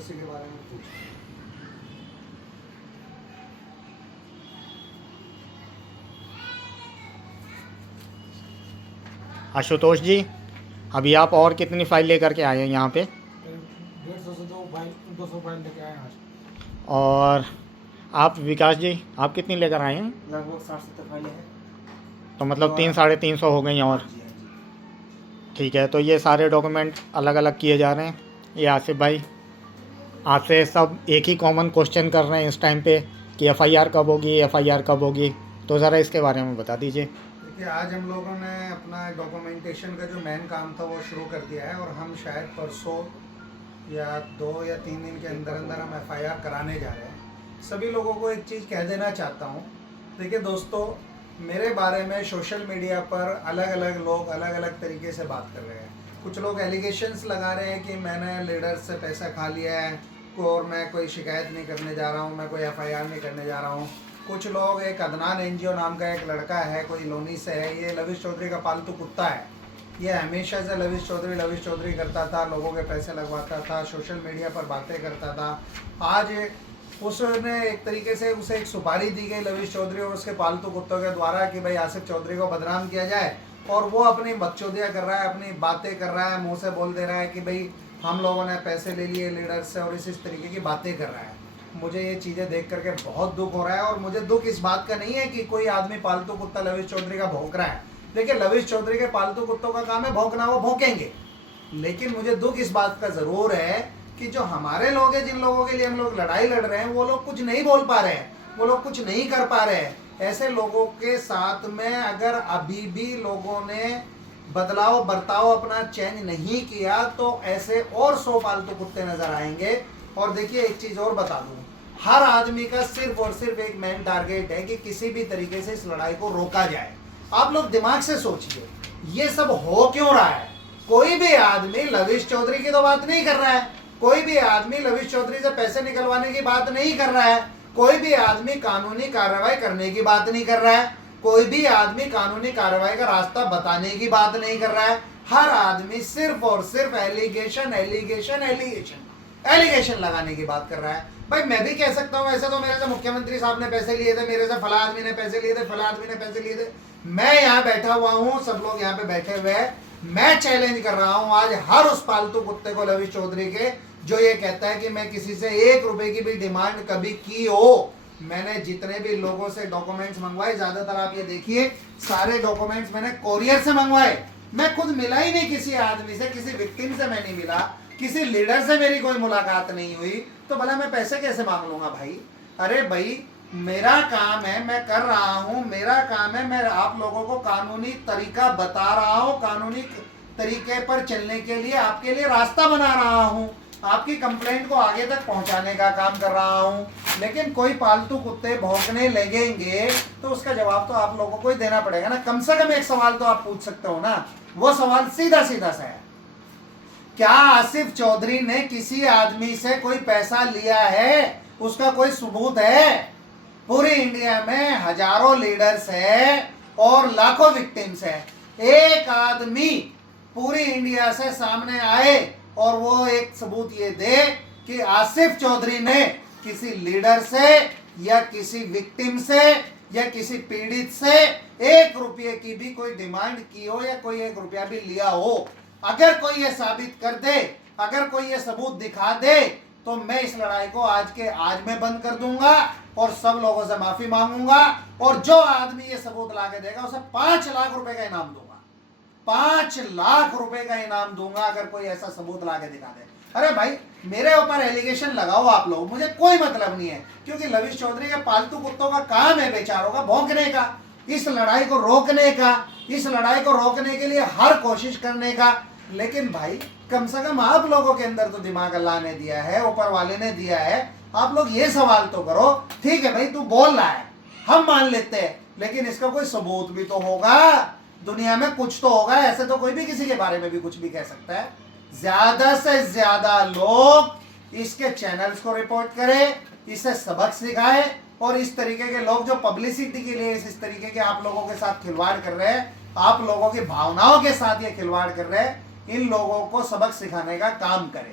इसी के बारे में पूछा। आशुतोष जी, अभी आप और कितनी फाइल लेकर के आए हैं यहाँ पे? 150 से 200 फाइल लेके आए हैं आज। और आप विकास जी, आप कितनी लेकर आए हैं? लगभग 60-70 फाइलें हैं। तो मतलब 300-350 हो गई और। हाँ जी। ठीक है, तो ये सारे डॉक्यूमेंट अलग अलग किए जा रहे हैं। ये आसिफ भाई आपसे सब एक ही कॉमन क्वेश्चन कर रहे हैं इस टाइम पे कि एफआईआर कब होगी, एफआईआर कब होगी, तो ज़रा इसके बारे में बता दीजिए। देखिए, आज हम लोगों ने अपना डॉक्यूमेंटेशन का जो मेन काम था वो शुरू कर दिया है और हम शायद परसों या 2 या 3 दिन के अंदर अंदर हम एफआईआर कराने जा रहे हैं। सभी लोगों को एक चीज़ कह देना चाहता हूँ। देखिए दोस्तों, मेरे बारे में सोशल मीडिया पर अलग अलग लोग अलग अलग तरीके से बात कर रहे हैं। कुछ लोग एलिगेशंस लगा रहे हैं कि मैंने लीडर्स से पैसा खा लिया है और मैं कोई शिकायत नहीं करने जा रहा हूँ, मैं कोई एफआईआर नहीं करने जा रहा हूँ। कुछ लोग, एक अदनान एनजीओ नाम का एक लड़का है, कोई लोनी से है, ये लविश चौधरी का पालतू कुत्ता है। ये हमेशा से लविश चौधरी करता था, लोगों के पैसे लगवाता था, सोशल मीडिया पर बातें करता था। आज उसने एक तरीके से उसे एक सुपारी दी गई लविश चौधरी और उसके पालतू कुत्तों के द्वारा कि भाई आसिफ चौधरी को बदनाम किया जाए, और वो अपनी बकचोदियाँ कर रहा है, अपनी बातें कर रहा है, मुँह से बोल दे रहा है कि भाई हम लोगों ने पैसे ले लिए लीडर से, और इस तरीके की बातें कर रहा है। मुझे ये चीज़ें देख करके बहुत दुख हो रहा है। और मुझे दुख इस बात का नहीं है कि कोई आदमी पालतू कुत्ता लविश चौधरी का भौंक रहा है। देखिए, लविश चौधरी के पालतू कुत्तों का काम है भौंकना, वो भौंकेंगे। लेकिन मुझे दुख इस बात का ज़रूर है कि जो हमारे लोग हैं, जिन लोगों के लिए हम लोग लड़ाई लड़ रहे हैं, वो लोग कुछ नहीं बोल पा रहे हैं, वो लोग कुछ नहीं कर पा रहे हैं। ऐसे लोगों के साथ में अगर अभी भी लोगों ने बदलाव बर्ताव अपना चेंज नहीं किया तो ऐसे और 100 पालतू कुत्ते नजर आएंगे। और देखिए, एक चीज़ और बता दूं, हर आदमी का सिर्फ और सिर्फ एक मेन टारगेट है कि किसी भी तरीके से इस लड़ाई को रोका जाए। आप लोग दिमाग से सोचिए, ये सब हो क्यों रहा है? कोई भी आदमी लविश चौधरी की तो बात नहीं कर रहा है, कोई भी आदमी लविश चौधरी से पैसे निकलवाने की बात नहीं कर रहा है, कोई भी आदमी कानूनी कार्रवाई करने की बात नहीं कर रहा है, कोई भी आदमी कानूनी कार्रवाई का रास्ता बताने की बात नहीं कर रहा है। हर आदमी सिर्फ और सिर्फ एलिगेशन एलिगेशन एलिगेशन एलिगेशन लगाने की बात कर रहा है। भाई मैं भी कह सकता हूँ, ऐसे तो मेरे से मुख्यमंत्री साहब ने पैसे लिए थे, मेरे से फला आदमी ने पैसे लिए थे, फला आदमी ने पैसे लिए थे। मैं यहाँ बैठा हुआ हूँ, सब लोग यहाँ पे बैठे हुए हैं, मैं चैलेंज कर रहा हूँ आज हर उस पालतू कुत्ते को लविश चौधरी के जो ये कहता है कि मैं किसी से 1 रुपए की भी डिमांड कभी की हो। मैंने जितने भी लोगों से डॉक्यूमेंट्स मंगवाए, ज्यादातर आप ये देखिए सारे डॉक्यूमेंट्स मैंने कोरियर से मंगवाए। मैं खुद मिला ही नहीं किसी आदमी से, किसी विक्टिम से मैं नहीं मिला, किसी लीडर से मेरी कोई मुलाकात नहीं हुई, तो भला मैं पैसे कैसे मांग लूंगा भाई? अरे भाई, मेरा काम है, मैं कर रहा हूं, मेरा काम है, मैं आप लोगों को कानूनी तरीका बता रहा हूं, कानूनी तरीके पर चलने के लिए आपके लिए रास्ता बना रहा हूं, आपकी कंप्लेंट को आगे तक पहुंचाने का काम कर रहा हूं। लेकिन कोई पालतू कुत्ते भौंकने लगेंगे तो उसका जवाब तो आप लोगों को ही देना पड़ेगा ना। कम से कम एक सवाल तो आप पूछ सकते हो ना। वो सवाल सीधा सीधा सा है, क्या आसिफ चौधरी ने किसी आदमी से कोई पैसा लिया है? उसका कोई सबूत है? पूरे इंडिया में हजारों लीडर्स है और लाखों विक्टिम्स है, एक आदमी पूरी इंडिया से सामने आए और वो एक सबूत ये दे कि आसिफ चौधरी ने किसी लीडर से या किसी विक्टिम से या किसी पीड़ित से 1 रुपये की भी कोई डिमांड की हो या कोई 1 रुपया भी लिया हो। अगर कोई ये साबित कर दे, अगर कोई ये सबूत दिखा दे, तो मैं इस लड़ाई को आज के आज में बंद कर दूंगा और सब लोगों से माफी मांगूंगा। और जो आदमी ये सबूत ला के देगा उसे 5 लाख रुपए का इनाम दूंगा, 5 लाख रुपए का इनाम दूंगा अगर कोई ऐसा सबूत ला के दिखा दे। अरे भाई, मेरे ऊपर एलिगेशन लगाओ आप लोग, मुझे कोई मतलब नहीं है, क्योंकि लविश चौधरी के पालतू कुत्तों का काम है बेचारों का भौंकने का, इस लड़ाई को रोकने का, इस लड़ाई को रोकने के लिए हर कोशिश करने का। लेकिन भाई, कम से कम आप लोगों के अंदर तो दिमाग अल्लाह ने दिया है, ऊपर वाले ने दिया है। आप लोग ये सवाल तो करो, ठीक है भाई तू बोल रहा है, हम मान लेते हैं, लेकिन इसका कोई सबूत भी तो होगा, दुनिया में कुछ तो होगा। ऐसे तो कोई भी किसी के बारे में भी कुछ भी कह सकता है। ज्यादा से ज्यादा लोग इसके चैनल्स को रिपोर्ट करें, इसे सबक सिखाए, और इस तरीके के लोग जो पब्लिसिटी के लिए इस तरीके के आप लोगों के साथ खिलवाड़ कर रहे हैं, आप लोगों की भावनाओं के साथ ये खिलवाड़ कर रहे हैं, इन लोगों को सबक सिखाने का काम करें।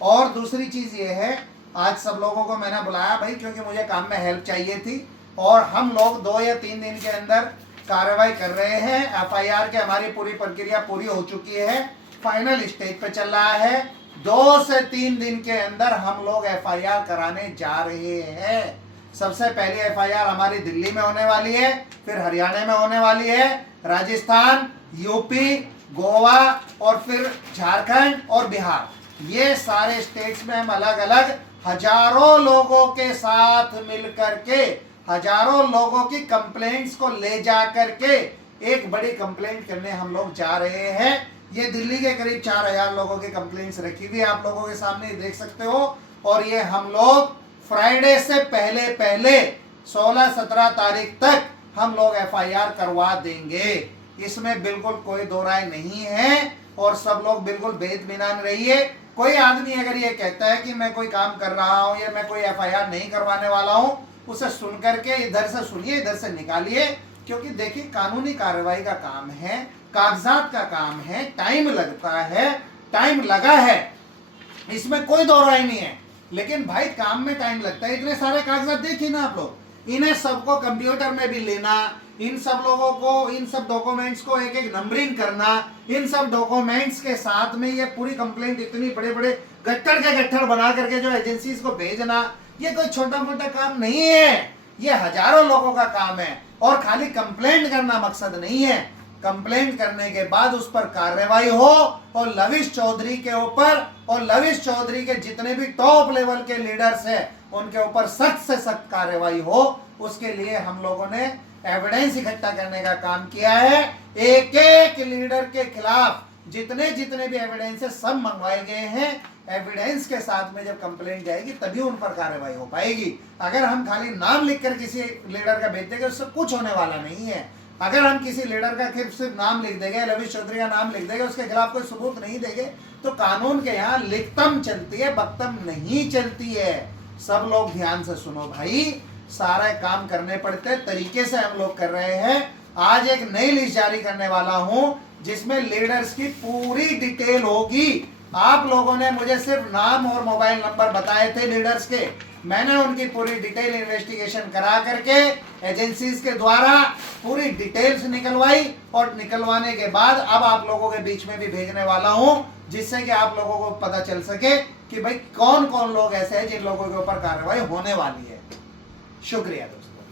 और दूसरी चीज ये है, आज सब लोगों को मैंने बुलाया भाई क्योंकि मुझे काम में हेल्प चाहिए थी, और हम लोग 2 या 3 दिन के अंदर कार्रवाई कर रहे हैं। एफआईआर की हमारी पूरी प्रक्रिया पूरी हो चुकी है, फाइनल स्टेज पे चल रहा है। 2 से 3 दिन के अंदर हम लोग एफआईआर कराने जा रहे हैं। सबसे पहली एफआईआर हमारी दिल्ली में होने वाली है, फिर हरियाणा में होने वाली है, राजस्थान, यूपी, गोवा और फिर झारखंड और बिहार, ये सारे स्टेट्स में हम अलग अलग हजारों लोगों के साथ मिलकर के, हजारों लोगों की कंप्लेंट्स को ले जा करके एक बड़ी कंप्लेंट करने हम लोग जा रहे हैं। ये दिल्ली के करीब 4000 लोगों की कंप्लेंट्स रखी हुई आप लोगों के सामने देख सकते हो, और ये हम लोग फ्राइडे से पहले पहले 16-17 तारीख तक हम लोग एफआईआर करवा देंगे। इसमें बिल्कुल कोई दो राय नहीं है, और सब लोग बिल्कुल बेइत्मीनान रहिए। कोई आदमी अगर ये कहता है कि मैं कोई काम कर रहा हूं या मैं कोई एफआईआर नहीं करवाने वाला हूं, उसे सुन करके इधर से सुनिए, इधर से निकालिए, क्योंकि देखिए कानूनी कार्रवाई का काम है, कागजात का काम है, टाइम लगता है, टाइम लगा है, इसमें कोई दो राय नहीं है। लेकिन भाई काम में टाइम लगता है, इतने सारे कागजात देखिए ना आप लोग, इन्हें सबको कंप्यूटर में भी लेना, इन सब लोगों को, इन सब डॉक्यूमेंट्स को एक एक नंबरिंग करना, इन सब डॉक्यूमेंट्स के साथ में ये पूरी कंप्लेंट इतनी बड़े बड़े गट्ठर के गट्ठर बना करके जो एजेंसीज को भेजना, ये कोई छोटा मोटा काम नहीं है, ये हजारों लोगों का काम है। और खाली कंप्लेंट करना मकसद नहीं है, कंप्लेंट करने के बाद उस पर कार्रवाई हो, और लविश चौधरी के ऊपर और लविश चौधरी के जितने भी टॉप लेवल के लीडर्स हैं उनके ऊपर सख्त से सख्त कार्रवाई हो। उसके लिए हम लोगों ने एविडेंस इकट्ठा करने का काम किया है। एक एक लीडर के खिलाफ जितने जितने भी एविडेंस है सब मंगवाए गए हैं। एविडेंस के साथ में जब कंप्लेंट जाएगी तभी उन पर कार्रवाई हो पाएगी। अगर हम खाली नाम लिखकर किसी लीडर का भेज देंगे उससे कुछ होने वाला नहीं है। अगर हम किसी लीडर का सिर्फ नाम लिख देंगे, लविश चौधरी का नाम लिख देंगे, उसके खिलाफ कोई सबूत नहीं देंगे, तो कानून के यहाँ लिखतम चलती है, बख्तम नहीं चलती है। सब लोग ध्यान से सुनो भाई, सारे काम करने पड़ते तरीके से हम लोग कर रहे हैं। आज एक नई लिस्ट जारी करने वाला हूं जिसमें लीडर्स की पूरी डिटेल होगी। आप लोगों ने मुझे सिर्फ नाम और मोबाइल नंबर बताए थे लीडर्स के, मैंने उनकी पूरी डिटेल इन्वेस्टिगेशन करा करके एजेंसीज के द्वारा पूरी डिटेल्स निकलवाई, और निकलवाने के बाद अब आप लोगों के बीच में भी भेजने वाला हूं, जिससे कि आप लोगों को पता चल सके कि भाई कौन कौन लोग ऐसे हैं जिन लोगों के ऊपर कार्रवाई होने वाली है। शुक्रिया दोस्तों।